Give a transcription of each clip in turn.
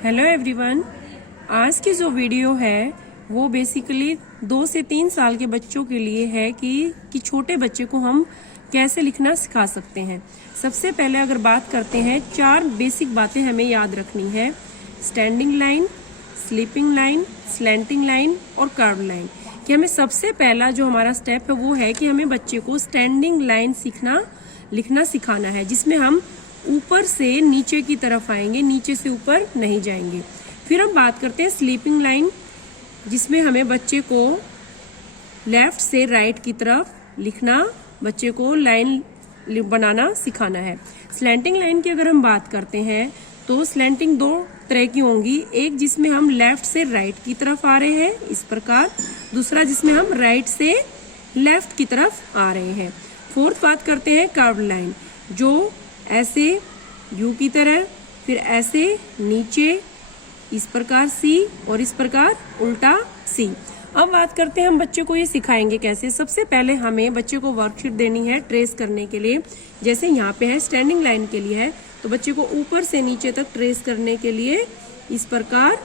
Hello everyone. आज की जो वीडियो है वो बेसिकली 2 से 3 साल के बच्चों के लिए है कि छोटे बच्चे को हम कैसे लिखना सिखा सकते हैं। सबसे पहले अगर बात करते हैं, 4 बेसिक बातें हमें याद रखनी है। Standing line, sleeping line, slanting line और कर्व लाइन। कि हमें सबसे पहला जो हमारा स्टेप है वो है कि हमें बच्चे को स्टैंडिंग लाइन लिखना सिखाना है, जिसमें हम ऊपर से नीचे की तरफ आएंगे, नीचे से ऊपर नहीं जाएंगे। फिर हम बात करते हैं स्लीपिंग लाइन, जिसमें हमें बच्चे को लेफ्ट से राइट की तरफ लिखना, बच्चे को लाइन बनाना सिखाना है। स्लैंटिंग लाइन की अगर हम बात करते हैं तो स्लैंटिंग 2 तरह की होंगी। एक जिसमें हम लेफ्ट से राइट की तरफ आ रहे हैं इस प्रकार, दूसरा जिसमें हम राइट से लेफ्ट की तरफ आ रहे हैं। फोर्थ बात करते हैं कर्व लाइन, जो ऐसे यू की तरह, फिर ऐसे नीचे इस प्रकार सी और इस प्रकार उल्टा सी। अब बात करते हैं हम बच्चे को ये सिखाएंगे कैसे। सबसे पहले हमें बच्चे को वर्कशीट देनी है ट्रेस करने के लिए। जैसे यहाँ पे है स्टैंडिंग लाइन के लिए है, तो बच्चे को ऊपर से नीचे तक ट्रेस करने के लिए इस प्रकार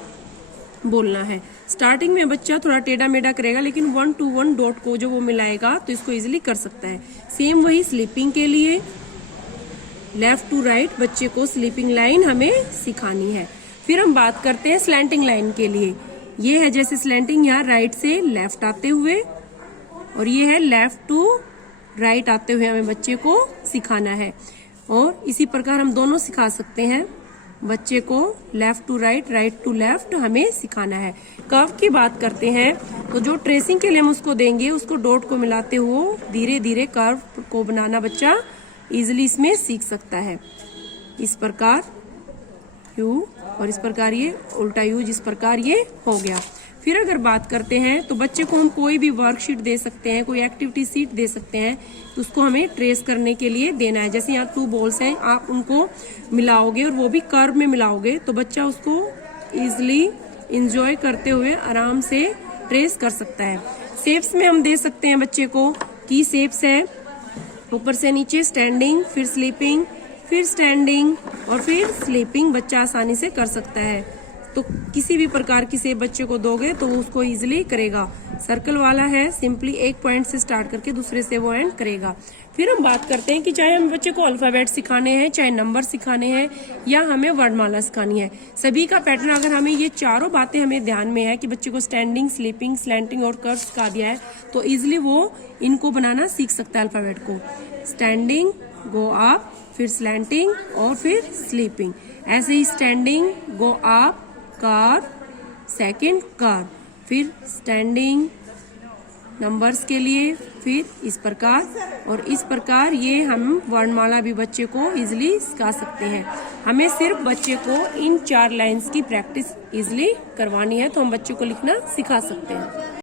बोलना है। स्टार्टिंग में बच्चा थोड़ा टेढ़ा मेढ़ा करेगा, लेकिन 1 to 1 डॉट को जो वो मिलाएगा तो इसको इजिली कर सकता है। सेम वही स्लीपिंग के लिए, लेफ्ट टू राइट बच्चे को स्लीपिंग लाइन हमें सिखानी है। फिर हम बात करते हैं स्लैंटिंग लाइन के लिए। ये है जैसे स्लैंटिंग, यहाँ राइट से लेफ्ट आते हुए, और ये है लेफ्ट टू राइट आते हुए हमें बच्चे को सिखाना है। और इसी प्रकार हम दोनों सिखा सकते हैं। बच्चे को left to right, right to left हमें सिखाना है। कर्व की बात करते हैं तो जो ट्रेसिंग के लिए हम उसको देंगे, उसको डॉट को मिलाते हुए धीरे धीरे कर्व को बनाना बच्चा इजिली इसमें सीख सकता है। इस प्रकार यू और इस प्रकार ये उल्टा यू, जिस प्रकार ये हो गया। फिर अगर बात करते हैं तो बच्चे को हम कोई भी वर्कशीट दे सकते हैं, कोई एक्टिविटी सीट दे सकते हैं, तो उसको हमें ट्रेस करने के लिए देना है। जैसे यहाँ 2 बॉल्स हैं, आप उनको मिलाओगे और वो भी कर्व में मिलाओगे तो बच्चा उसको इजिली इंजॉय करते हुए आराम से ट्रेस कर सकता है। शेप्स में हम दे सकते हैं बच्चे को, की शेप्स है ऊपर से नीचे स्टैंडिंग, फिर स्लीपिंग, फिर स्टैंडिंग और फिर स्लीपिंग बच्चा आसानी से कर सकता है। तो किसी भी प्रकार की शेप बच्चे को दोगे तो वो उसको इजिली करेगा। सर्कल वाला है, सिंपली एक पॉइंट से स्टार्ट करके दूसरे से वो एंड करेगा। फिर हम बात करते हैं कि चाहे हम बच्चे को अल्फाबेट सिखाने हैं, चाहे नंबर सिखाने हैं, या हमें वर्णमाला सिखानी है, सभी का पैटर्न अगर हमें ये चारों बातें हमें ध्यान में है कि बच्चे को स्टैंडिंग, स्लीपिंग, स्लैंटिंग और कर्व सिखा दिया है, तो इजिली वो इनको बनाना सीख सकता है। अल्फाबेट को स्टैंडिंग, गो अप, फिर स्लैंटिंग और फिर स्लीपिंग। ऐसे ही standing, go up, curve, second curve, फिर स्टैंडिंग नंबर्स के लिए, फिर इस प्रकार और इस प्रकार ये हम वर्णमाला भी बच्चे को इजिली सिखा सकते हैं। हमें सिर्फ बच्चे को इन 4 लाइंस की प्रैक्टिस इजिली करवानी है तो हम बच्चे को लिखना सिखा सकते हैं।